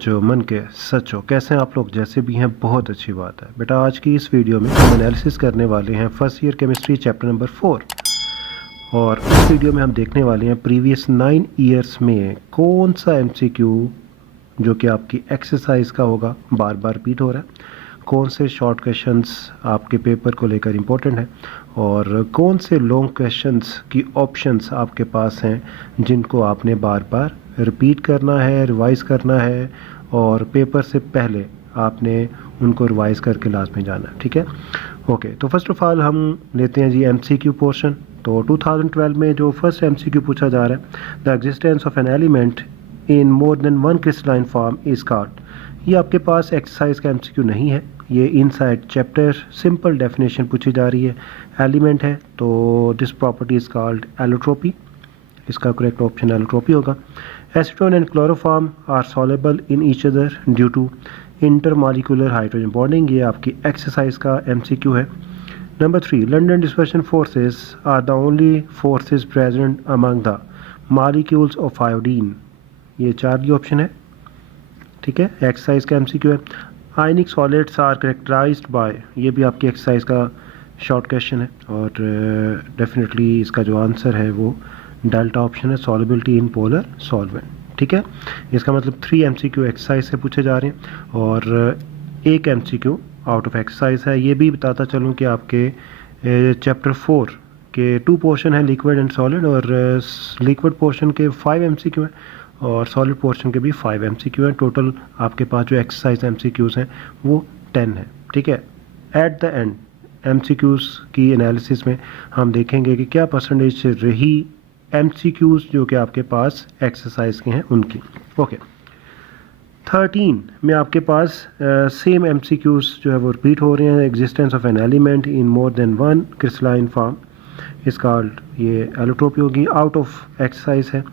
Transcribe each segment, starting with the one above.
बच्चों मन के सच हो, कैसे हैं आप लोग? जैसे भी हैं बहुत अच्छी बात है बेटा। आज की इस वीडियो में हम एनालिसिस करने वाले हैं first year chemistry chapter number 4 और इस वीडियो में हम देखने वाले हैं प्रीवियस 9 ईयर्स में कौन सा एमसीक्यू जो कि आपकी एक्सरसाइज का होगा, बार बार रिपीट हो रहा है, कौन से शॉर्ट क्वेश्चंस आपके पेपर को लेकर इम्पोर्टेंट है और कौन से लॉन्ग क्वेश्चंस की ऑप्शंस आपके पास हैं जिनको आपने बार बार रिपीट करना है, रिवाइज़ करना है और पेपर से पहले आपने उनको रिवाइज़ करके लास्ट में जाना है। ठीक है, ओके। तो फर्स्ट ऑफ ऑल हम लेते हैं जी एमसीक्यू पोर्शन। तो 2012 में जो फर्स्ट एमसीक्यू पूछा जा रहा है, the existence of an element in more than one crystalline form is called. ये आपके पास एक्सरसाइज का एमसीक्यू नहीं है, ये इनसाइड चैप्टर सिंपल डेफिनेशन पूछी जा रही है। एलिमेंट है तो this property is called allotropy, इसका करेक्ट ऑप्शन एलोट्रोपी होगा। Acetone and chloroform are soluble in each other due to intermolecular hydrogen bonding, ये आपकी एक्सरसाइज का एमसीक्यू है। Number 3, London dispersion forces are the only forces present among the molecules of iodine, ये Charlie option है। ठीक है, exercise का MCQ है। Ionic solids are characterized by, ये भी आपकी एक्सरसाइज का शॉर्ट क्वेश्चन है और डेफिनेटली इसका जो आंसर है वो डेल्टा ऑप्शन है, सॉल्युबिलिटी इन पोलर सॉल्वेंट। ठीक है, इसका मतलब 3 एमसीक्यू एक्सरसाइज से पूछे जा रहे हैं और एक एमसीक्यू आउट ऑफ एक्सरसाइज है। ये भी बताता चलूँ कि आपके चैप्टर 4 के 2 पोर्शन है, लिक्विड एंड सॉलिड, और लिक्विड पोर्शन के 5 एमसीक्यू हैं और सॉलिड पोर्शन के भी 5 एमसीक्यू हैं। टोटल आपके पास जो एक्सरसाइज एमसीक्यूज़ हैं वो 10 है। ठीक है, एट द एंड एमसीक्यूज़ की एनालिसिस में हम देखेंगे कि क्या परसेंटेज रही एमसीक्यूज़ जो कि आपके पास एक्सरसाइज के हैं उनकी। ओके, 13 में आपके पास सेम एमसीक्यूज़ जो है वो रिपीट हो रहे हैं। Existence of an element in more than one crystalline form is called, ये एलोट्रोपी होगी, आउट ऑफ एक्सरसाइज है।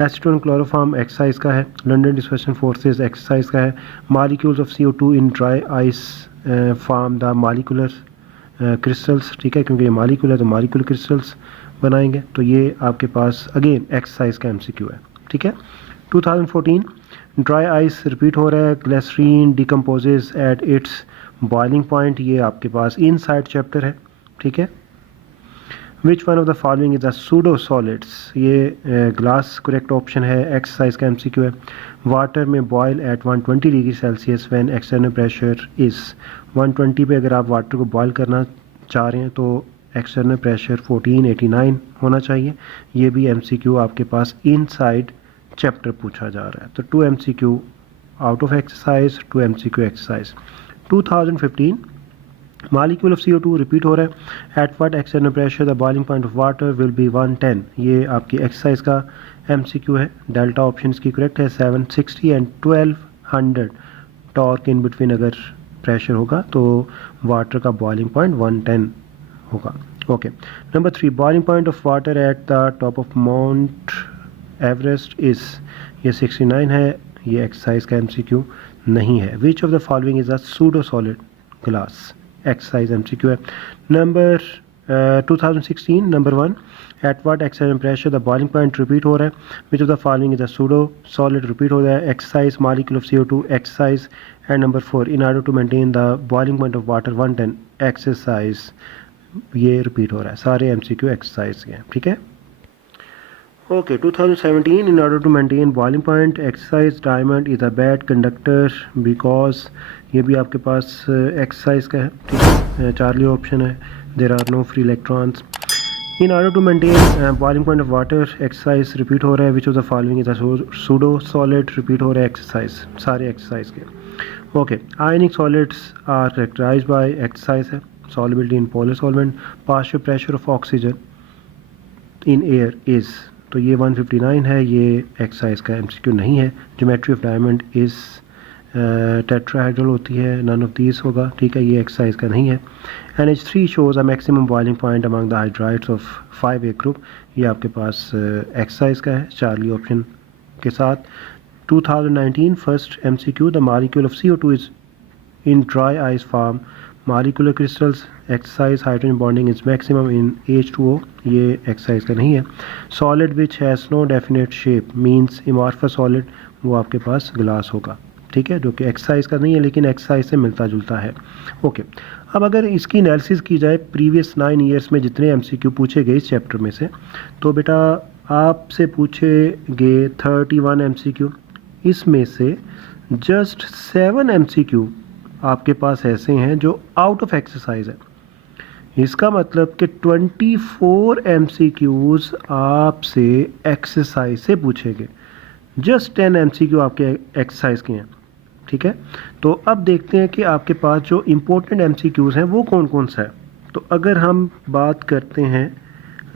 एसीटोन क्लोरोफॉर्म एक्सरसाइज का है। लंडन डिस्पर्शन फोर्सेस एक्सरसाइज का है। Molecules of CO2 in dry ice form the molecular crystals, ठीक है, क्योंकि ये मॉलिक्यूल है तो मॉलिक्यूलर क्रिस्टल्स बनाएंगे, तो ये आपके पास अगेन एक्सरसाइज का एमसीक्यू है। ठीक है, 2014 ड्राई आइस रिपीट हो रहा है। Glycerin decomposes at its boiling point, ये आपके पास इनसाइड चैप्टर है। ठीक है, which one of the following is the pseudo solids, ये ग्लास करेक्ट ऑप्शन है, एक्सरसाइज का एमसीक्यू है। वाटर में boil at 120 degree Celsius when external pressure is 120 पे अगर आप वाटर को बॉयल करना चाह रहे हैं तो एक्सटर्नल प्रेशर 1489 होना चाहिए। ये भी एमसीक्यू आपके पास इनसाइड चैप्टर पूछा जा रहा है। तो 2 MCQ out of exercise, 2 MCQ exercise. 2015 molecule of CO2 repeat हो रहा है। Eight what external pressure the boiling point of water will be 110, ये आपकी एक्सरसाइज का एमसीक्यू है। डेल्टा ऑप्शन की करेक्ट है। 760 एंड 1200 टॉर्क इन बिटवीन अगर प्रेशर होगा तो वाटर का बॉइलिंग पॉइंट 110 होगा। Okay, number 3, boiling point of water at the top of Mount Everest is, ये 69 है, ये एक्सरसाइज का एमसीक्यू नहीं है। Which of the following is a pseudo solid glass, exercise MCQ है। Number 2016 number 1, at what external pressure the boiling point repeat हो रहा है। Which of the following is a pseudo solid repeat हो रहा है, exercise molecule of CO2 exercise. And number 4, in order to maintain the boiling point of water 110 exercise, ये repeat हो रहा है। सारे एमसीक्यू एक्सरसाइज के हैं। ठीक है, okay. 2017 in order to maintain boiling point exercise diamond is a bad conductor because, ये भी आपके पास एक्सरसाइज का है। ठीक है, चार्ली ऑप्शन है। There are no free electrons. In order to maintain boiling point of water exercise repeat हो रहा है। Which of the following is a pseudo solid, repeat हो रहा है एक्सरसाइज, सारे एक्सरसाइज के। Okay, ionic solids are characterized bye, exercise है। Solubility in polar solvent. Partial pressure of oxygen in air is, तो ये 159 है, ये एक्सरसाइज का एमसीक्यू नहीं है। Geometry of diamond is tetrahedral होती है, नन ऑफ दीज होगा। ठीक है, ये एक्सरसाइज का नहीं है। NH3 shows a maximum boiling point among the hydrides of 5A group, ये आपके पास एक्सरसाइज का है, चार्ली ऑप्शन के साथ। 2019 first MCQ, the molecule of CO2 is in dry ice form molecular crystals exercise hydrogen bonding is maximum in H2O, ये exercise का नहीं है। Solid which has no definite shape means amorphous solid, वो आपके पास glass होगा। ठीक है, जो कि एक्सरसाइज का नहीं है लेकिन एक्सरसाइज से मिलता जुलता है। ओके, अब अगर इसकी एनालिसिस की जाए प्रीवियस 9 ईयर्स में जितने एमसीक्यू पूछे गए इस चैप्टर में से, तो बेटा आपसे पूछे गए 31 एमसीक्यू, इसमें से जस्ट 7 एमसीक्यू आपके पास ऐसे हैं जो आउट ऑफ एक्सरसाइज है। इसका मतलब कि 24 एमसीक्यूज आपसे एक्सरसाइज से पूछे गए, जस्ट 10 एमसीक्यू आपके एक्सरसाइज के हैं। ठीक है, तो अब देखते हैं कि आपके पास जो इम्पोर्टेंट एमसीक्यूज हैं वो कौन कौन सा है। तो अगर हम बात करते हैं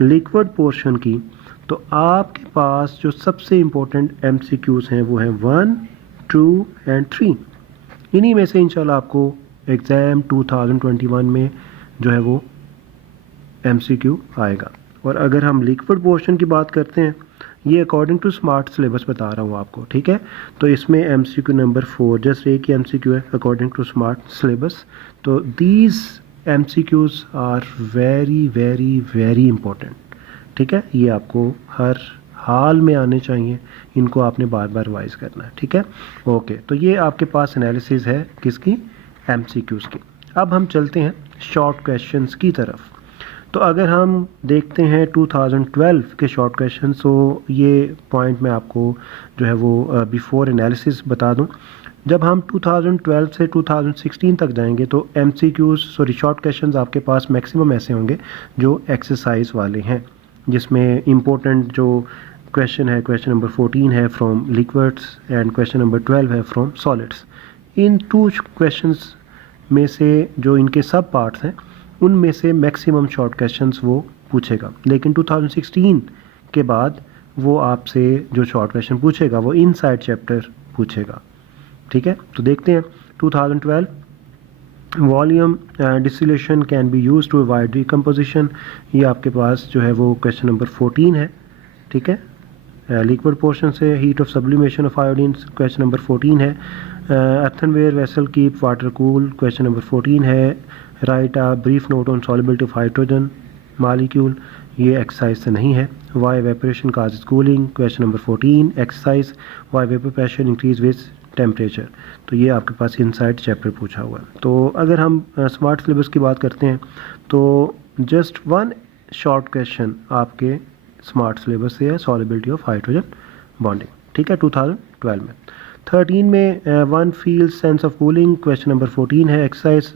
लिक्विड पोर्शन की, तो आपके पास जो सबसे इम्पोर्टेंट एमसीक्यूज हैं वो हैं 1, 2 एंड 3। इन्हीं में से इंशाल्लाह आपको एग्ज़ाम 2021 में जो है वो एमसीक्यू आएगा। और अगर हम लिक्विड पोर्शन की बात करते हैं, ये अकॉर्डिंग टू स्मार्ट सिलेबस बता रहा हूँ आपको, ठीक है। तो इसमें एमसीक्यू नंबर 4 जस्ट एक ही एमसीक्यू है अकॉर्डिंग टू स्मार्ट सिलेबस। तो these MCQs are very very very important, ठीक है। ये आपको हर हाल में आने चाहिए, इनको आपने बार बार रिवाइज करना है, ठीक है। ओके, तो ये आपके पास एनालिसिस है किसकी, एमसीक्यूज की। अब हम चलते हैं शॉर्ट क्वेश्चंस की तरफ। तो अगर हम देखते हैं 2012 के शॉर्ट क्वेश्चन, तो ये पॉइंट मैं आपको जो है वो बिफोर एनालिसिस बता दूं। जब हम 2012 से 2016 तक जाएंगे तो एमसीक्यूज शॉर्ट क्वेश्चंस आपके पास मैक्सिमम ऐसे होंगे जो एक्सरसाइज वाले हैं, जिसमें इम्पोर्टेंट जो क्वेश्चन है, क्वेश्चन नंबर 14 है from liquids and question number 12 है फ्रॉम सॉलिड्स। इन 2 क्वेश्चंस में से जो इनके सब पार्ट्स हैं उनमें से मैक्सिमम शॉर्ट क्वेश्चंस वो पूछेगा। लेकिन 2016 के बाद वो आपसे जो शॉर्ट क्वेश्चन पूछेगा वो इनसाइड चैप्टर पूछेगा, ठीक है। तो देखते हैं 2012 volume distillation can be use to avoid decomposition. ये आपके पास जो है वो क्वेश्चन नंबर 14 है, ठीक है। लिक्विड पोर्शन से heat of sublimation of iodine question number 14 है। Earthenware vessel keep water cool question number 14 है। Write a brief note on solubility of hydrogen molecule, ये एक्सरसाइज से नहीं है। Why evaporation causes cooling question number 14 exercise. Why vapour pressure increase with temperature, तो ये आपके पास इनसाइड चैप्टर पूछा हुआ है। तो अगर हम स्मार्ट सिलेबस की बात करते हैं तो जस्ट 1 शॉर्ट क्वेश्चन आपके स्मार्ट सिलेबस से है, सॉल्युबिलिटी ऑफ हाइड्रोजन बॉन्डिंग, ठीक है, 2012 में। 13 में 1 field sense of cooling question number 14 है। Exercise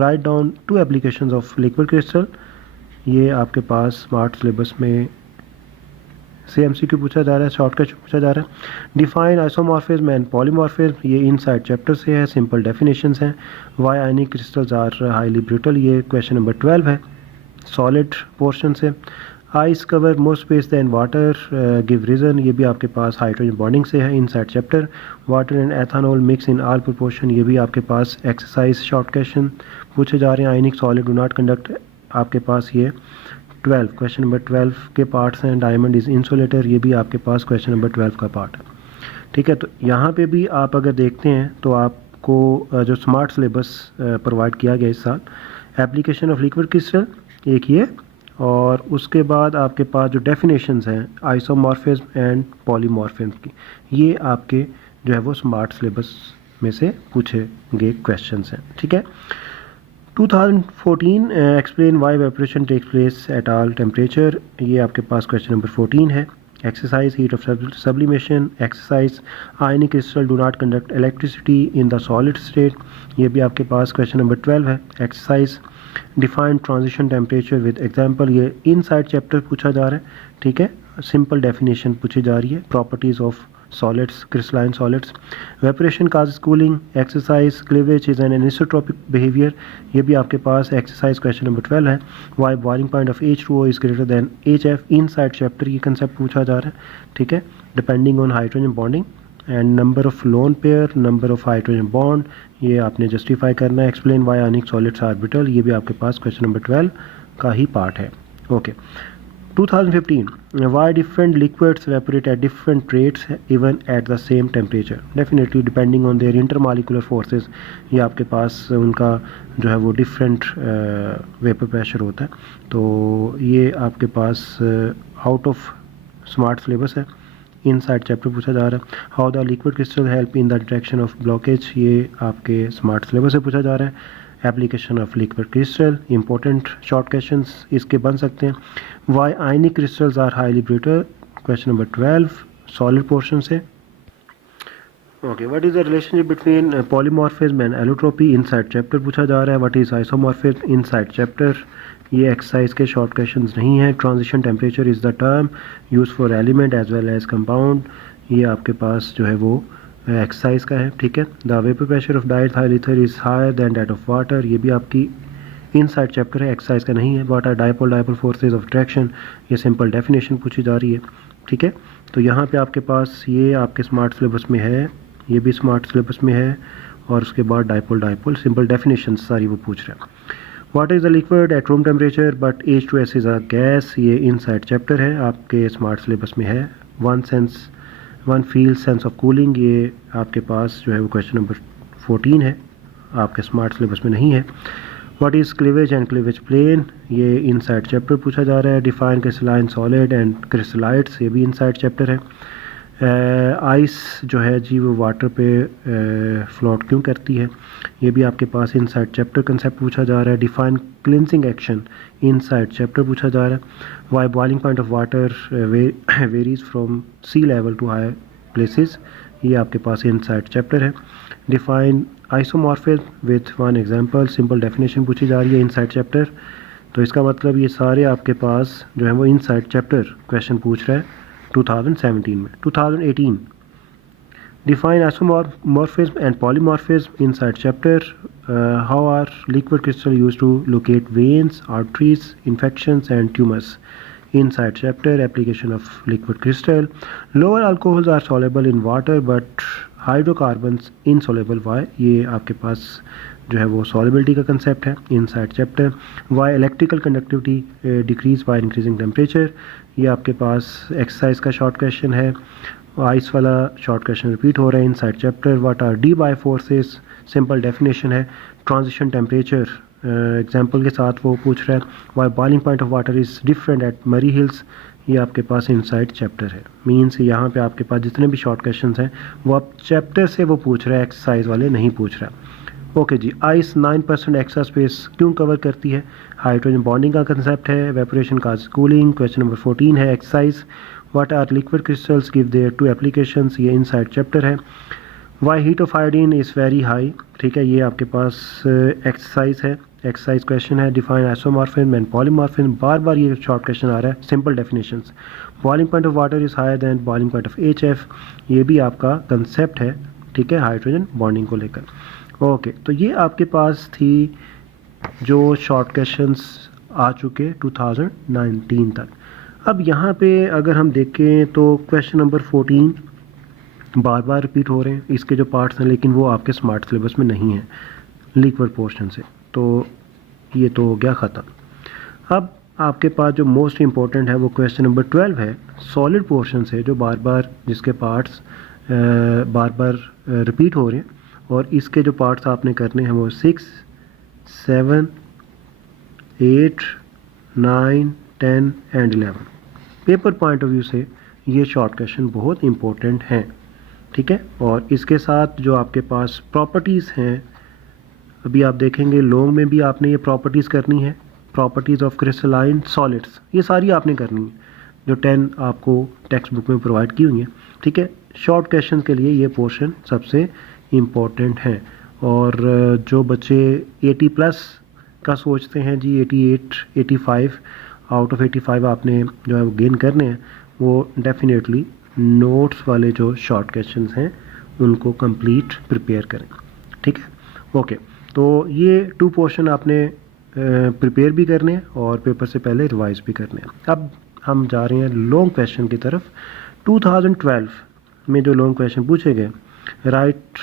write down 2 applications of liquid crystal, ये आपके पास स्मार्ट सिलेबस में से एमसीक्यू पूछा जा रहा है, शॉर्ट क्वेश्चन पूछा जा रहा है। डिफाइन आइसोमॉर्फिज्म एंड पॉलीमॉर्फिज्म, ये इनसाइड चैप्टर से है, सिंपल डेफिनेशंस हैं। Why ionic crystals are highly brittle, ये क्वेश्चन नंबर 12 है, सॉलिड पोर्शन से। Ice cover more space than water give reason, ये भी आपके पास हाइड्रोजन बॉन्डिंग से है, inside chapter. Water and ethanol mix in all proportion, ये भी आपके पास एक्सरसाइज शॉर्ट क्वेश्चन पूछे जा रहे हैं। आयनिक सॉलिड डू नॉट कंडक्ट, आपके पास ये 12 क्वेश्चन नंबर 12 के पार्ट्स हैं। डायमंड इज इंसुलेटर, ये भी आपके पास क्वेश्चन नंबर 12 का पार्ट है, ठीक है। तो यहाँ पे भी आप अगर देखते हैं तो आपको जो स्मार्ट सिलेबस प्रोवाइड किया गया इस साल, एप्लीकेशन ऑफ लिक्विड क्रिस्टल एक ये, और उसके बाद आपके पास जो डेफिनेशंस हैं आइसोमॉर्फिज्म एंड पॉलीमॉर्फिज्म की, ये आपके जो है वो स्मार्ट सिलेबस में से पूछे गए क्वेश्चंस हैं, ठीक है। 2014 explain why evaporation takes place at all temperature, ये आपके पास क्वेश्चन नंबर 14 है। Exercise heat of sublimation exercise. Ionic crystal do not conduct electricity in the solid state, ये भी आपके पास क्वेश्चन नंबर 12 है, exercise. Define transition temperature with example, ये इनसाइड चैप्टर पूछा जा रहा है, ठीक है। सिंपल डेफिनेशन पूछी जा रही है। Properties of solids, crystalline solids. Evaporation causes cooling. Exercise, cleavage is an anisotropic behavior, ये भी आपके पास एक्सरसाइज क्वेश्चन नंबर 12 है। Why boiling point of H2O is greater than HF, inside chapter ये कंसेप्ट पूछा जा रहा है, ठीक है। Depending on hydrogen bonding and number of lone pair, number of hydrogen bond, ये आपने जस्टिफाई करना है। Explain why ionic solids are brittle, ये भी आपके पास क्वेश्चन नंबर 12 का ही पार्ट है, okay. 2015 why different liquids evaporate at different rates even at the same temperature, definitely depending on their intermolecular forces, ये आपके पास उनका जो है वो डिफरेंट वेपर प्रेशर होता है। तो ये आपके पास आउट ऑफ स्मार्ट सिलेबस है, इनसाइड चैप्टर पूछा जा रहा है। How the liquid crystal help in the detection of blockage, ये आपके स्मार्ट सिलेबस से पूछा जा रहा है। Application of liquid crystal, important short questions इसके बन सकते हैं। Why ionic crystals are highly brittle, question number 12 solid portion से। Okay, what is the relationship between polymorphism and allotropy, inside chapter पूछा जा रहा है। What is isomorphism, inside chapter, ये एक्सरसाइज के शॉर्ट क्वेश्चंस नहीं हैं। Transition temperature is the term use for element as well as compound, ये आपके पास जो है वो एक्सरसाइज का है, ठीक है। The vapour pressure of diethyl ether is higher than that of water, ये भी आपकी इनसाइड चैप्टर है, एक्सरसाइज का नहीं है। What are dipole forces of attraction, ये सिंपल डेफिनेशन पूछी जा रही है, ठीक है। तो यहाँ पे आपके पास ये आपके स्मार्ट सिलेबस में है, ये भी स्मार्ट सिलेबस में है, और उसके बाद डायपोल सिंपल डेफिनेशन सारी वो पूछ रहे हैं। What is the liquid at room temperature but H2S is a gas, ये इनसाइड चैप्टर है, आपके स्मार्ट सिलेबस में है। One feel sense of cooling, ये आपके पास जो है वो क्वेश्चन नंबर 14 है, आपके स्मार्ट सिलेबस में नहीं है। What is cleavage and cleavage plane, ये इनसाइड चैप्टर पूछा जा रहा है। Define crystalline solid and crystallites, ये भी इनसाइड चैप्टर है। आइस जो है जी वो वाटर पे फ्लोट क्यों करती है, ये भी आपके पास इनसाइड चैप्टर कंसेप्ट पूछा जा रहा है। Define cleansing action, inside chapter पूछा जा रहा है। Why boiling point of water varies from sea level to high places, ये आपके पास इनसाइड चैप्टर है। Define isomorphism with one example, simple definition पूछी जा रही है, इनसाइड चैप्टर। तो इसका मतलब ये सारे आपके पास जो है वो इनसाइड चैप्टर क्वेश्चन पूछ रहा है 2017 में। 2018 define isomorphism and polymorphism, inside chapter. How are liquid crystal used to locate veins, arteries, infections and tumours, inside chapter. Application of liquid crystal. Lower alcohols are soluble in water but hydrocarbons insoluble, why, ये आपके पास जो है वो solubility का concept है, inside chapter. Why electrical conductivity decrease by increasing temperature, ये आपके पास एक्सरसाइज का शॉर्ट क्वेश्चन है। आइस वाला शॉर्ट क्वेश्चन रिपीट हो रहा है, inside chapter. What are Debye forces, simple definition है। ट्रांजिशन टेम्परेचर एग्जांपल के साथ वो पूछ रहा है। Why boiling point of water is different at Murree Hills, ये आपके पास इनसाइड चैप्टर है। मीन्स यहाँ पे आपके पास जितने भी शॉर्ट क्वेश्चन हैं वो आप चैप्टर से वो पूछ रहा है, एक्सरसाइज वाले नहीं पूछ रहा है। ओके जी, आइस 9% एक्स्ट्रा स्पेस क्यों कवर करती है, हाइड्रोजन बॉन्डिंग का कंसेप्ट है। वेपोरेशन का कूलिंग, क्वेश्चन नंबर 14 है, exercise. What are liquid crystals give their two applications, ये इनसाइड चैप्टर है। Why heat of iodine is very high, ठीक है, ये आपके पास एक्सरसाइज है, एक्सरसाइज क्वेश्चन है। डिफाइन आइसोमॉर्फिज्म एंड पॉलीमॉर्फिज्म, बार बार ये शॉर्ट क्वेश्चन आ रहा है, simple definitions. Boiling point of water is higher than boiling point of HF, ये भी आपका कंसेप्ट है, ठीक है, हाइड्रोजन बॉन्डिंग को लेकर। ओके, तो ये आपके पास थी जो शॉर्ट क्वेश्चंस आ चुके 2019 तक। अब यहाँ पे अगर हम देखें तो क्वेश्चन नंबर 14 बार बार रिपीट हो रहे हैं, इसके जो पार्ट्स हैं, लेकिन वो आपके स्मार्ट सिलेबस में नहीं है लिक्विड पोर्शन से, तो ये तो हो गया ख़त्म। अब आपके पास जो मोस्ट इम्पोर्टेंट है वो क्वेश्चन नंबर 12 है, सॉलिड पोर्शन से, जो बार बार जिसके पार्ट्स बार बार रिपीट हो रहे हैं, और इसके जो पार्ट्स आपने करने हैं वो 6, 7, 8, 9, 10 and 11। Paper point of view से ये शॉर्ट क्वेश्चन बहुत इंपॉर्टेंट हैं, ठीक है। और इसके साथ जो आपके पास प्रॉपर्टीज़ हैं, अभी आप देखेंगे लॉन्ग में भी आपने ये प्रॉपर्टीज़ करनी है, प्रॉपर्टीज़ ऑफ क्रिस्टलाइन सॉलिड्स, ये सारी आपने करनी है, जो 10 आपको टेक्स्ट बुक में प्रोवाइड की हुई है, ठीक है। शॉर्ट क्वेश्चन के लिए ये पोर्शन सबसे इम्पॉर्टेंट है। और जो बच्चे 80+ का सोचते हैं जी, 88, 85 आउट ऑफ 85 आपने जो है वो गेन करने हैं, वो डेफिनेटली नोट्स वाले जो शॉर्ट क्वेश्चंस हैं उनको कंप्लीट प्रिपेयर करें, ठीक है। ओके, तो ये 2 पोर्शन आपने प्रिपेयर भी करने हैं और पेपर से पहले रिवाइज भी करने हैं। अब हम जा रहे हैं लॉन्ग क्वेश्चन की तरफ। 2012 में जो लॉन्ग क्वेश्चन पूछे गए, write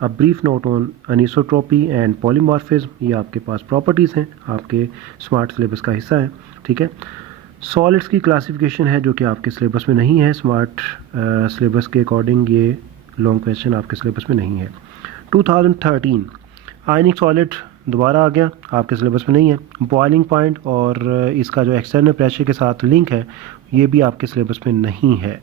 a brief note on anisotropy and polymorphism, ये आपके पास प्रॉपर्टीज़ हैं, आपके स्मार्ट सिलेबस का हिस्सा है, ठीक है। सॉलिड्स की क्लासिफिकेशन है जो कि आपके सिलेबस में नहीं है, स्मार्ट सिलेबस के अकॉर्डिंग ये लॉन्ग क्वेश्चन आपके सिलेबस में नहीं है। 2013 आयनिक सॉलिड दोबारा आ गया, आपके सिलेबस में नहीं है। बॉइलिंग पॉइंट और इसका जो एक्सटर्नल प्रेशर के साथ लिंक है, ये भी आपके सिलेबस में नहीं है।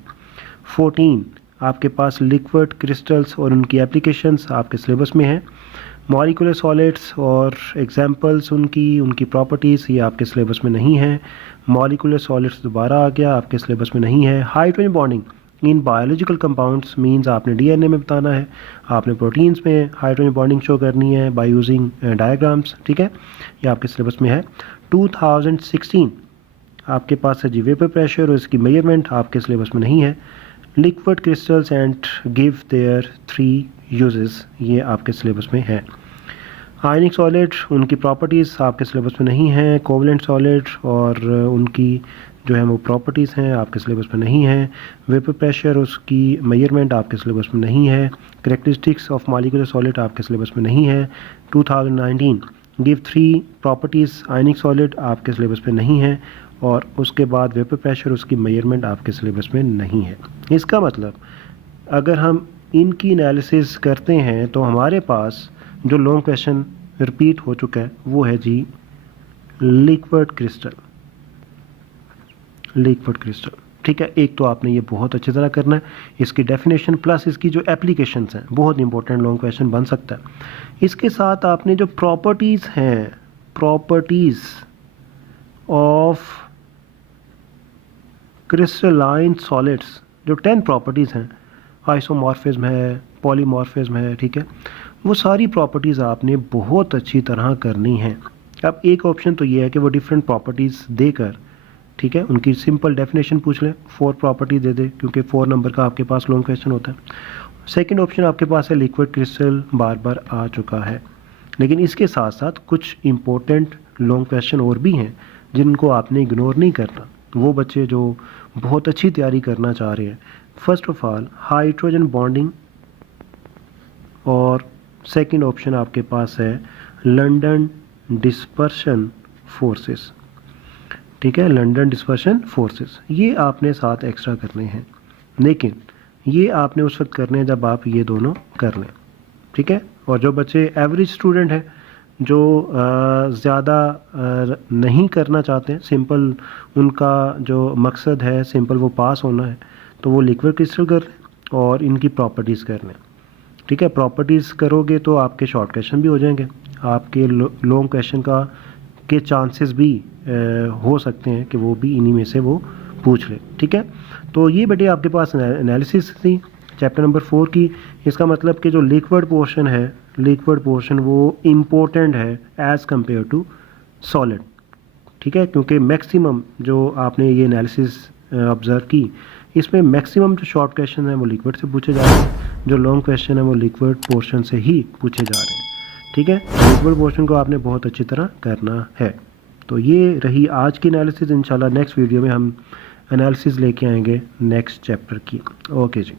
14 आपके पास लिक्विड क्रिस्टल्स और उनकी एप्लीकेशंस आपके सिलेबस में है। मॉलिक्यूलर सॉलिड्स और एग्जांपल्स उनकी प्रॉपर्टीज़ ये आपके सिलेबस में नहीं है। मॉलिक्यूलर सॉलिड्स दोबारा आ गया, आपके सिलेबस में नहीं है। Hydrogen bonding in biological compounds means आपने डीएनए में बताना है, आपने प्रोटीन्स में हाइड्रोजन बॉन्डिंग शो करनी है बाय यूजिंग डायग्राम्स, ठीक है, ये आपके सिलेबस में है। 2016 आपके पास है जी वेपर प्रेशर और इसकी मेजरमेंट, आपके सिलेबस में नहीं है। Liquid crystals and give their 3 uses, ये आपके सिलेबस में है। आयनिक सॉलिड उनकी प्रॉपर्टीज़ आपके सिलेबस में नहीं है। कोवलेंट सॉलिड और उनकी जो है वो प्रॉपर्टीज़ हैं आपके सिलेबस में नहीं है। वेपर प्रेशर उसकी मेजरमेंट आपके सिलेबस में नहीं है। कैरेक्टरिस्टिक्स ऑफ मॉलिक्यूलर सॉलिड आपके सिलेबस में नहीं है। 2019 गिव 3 प्रॉपर्टीज़ आयनिक सॉलिड आपके सिलेबस में नहीं है। और उसके बाद वेपर प्रेशर उसकी मेजरमेंट आपके सिलेबस में नहीं है। इसका मतलब अगर हम इनकी एनालिसिस करते हैं तो हमारे पास जो लॉन्ग क्वेश्चन रिपीट हो चुका है वो है जी लिक्विड क्रिस्टल, लिक्विड क्रिस्टल, ठीक है। एक तो आपने ये बहुत अच्छी तरह करना है, इसकी डेफिनेशन प्लस इसकी जो एप्लीकेशंस हैं, बहुत इंपॉर्टेंट लॉन्ग क्वेश्चन बन सकता है। इसके साथ आपने जो प्रॉपर्टीज़ हैं, प्रॉपर्टीज़ ऑफ क्रिस्टलाइन सॉलिड्स, जो 10 प्रॉपर्टीज़ हैं, आइसोमॉर्फिज्म है, पॉलीमॉर्फिज्म है, ठीक है, वो सारी प्रॉपर्टीज़ आपने बहुत अच्छी तरह करनी है। अब एक ऑप्शन तो ये है कि वो डिफरेंट प्रॉपर्टीज़ देकर, ठीक है, उनकी सिंपल डेफिनेशन पूछ लें, 4 प्रॉपर्टी दे दे, क्योंकि 4 नंबर का आपके पास लॉन्ग क्वेश्चन होता है। सेकंड ऑप्शन आपके पास है लिक्विड क्रिस्टल, बार बार आ चुका है। लेकिन इसके साथ साथ कुछ इंपॉर्टेंट लॉन्ग क्वेश्चन और भी हैं जिनको आपने इग्नोर नहीं करना, वो बच्चे जो बहुत अच्छी तैयारी करना चाह रहे हैं। First of all hydrogen bonding, और सेकंड ऑप्शन आपके पास है लंदन डिस्पर्शन फोर्सेस, ठीक है, लंदन डिस्पर्शन फोर्सेस। ये आपने 7 एक्स्ट्रा करने हैं, लेकिन ये आपने उस वक्त करने हैं जब आप ये दोनों कर लें, ठीक है। और जो बच्चे एवरेज स्टूडेंट हैं, जो ज़्यादा नहीं करना चाहते हैं, सिंपल उनका जो मकसद है सिंपल वो पास होना है, तो वो लिक्विड क्रिस्टल कर लें और इनकी प्रॉपर्टीज़ कर लें, ठीक है। प्रॉपर्टीज़ करोगे तो आपके शॉर्ट क्वेश्चन भी हो जाएंगे, आपके लॉन्ग क्वेश्चन के चांसेस भी हो सकते हैं कि वो भी इन्हीं में से वो पूछ ले, ठीक है। तो ये बेटे आपके पास एनालिसिस थी चैप्टर नंबर 4 की। इसका मतलब कि जो लिक्विड पोर्शन है, लिक्विड पोर्शन वो इम्पोर्टेंट है एज़ कम्पेयर टू सॉलिड, ठीक है, क्योंकि मैक्सिमम जो आपने ये एनालिसिस ऑब्ज़र्व की, इसमें मैक्सिमम जो शॉर्ट क्वेश्चन है वो लिक्विड से पूछे जा रहे हैं, जो लॉन्ग क्वेश्चन है वो लिक्विड पोर्शन से ही पूछे जा रहे हैं, ठीक है। लिक्विड पोर्शन को आपने बहुत अच्छी तरह करना है। तो ये रही आज की एनालिसिस। इंशाल्लाह नेक्स्ट वीडियो में हम एनालिसिस लेके आएंगे नेक्स्ट चैप्टर की। ओके जी।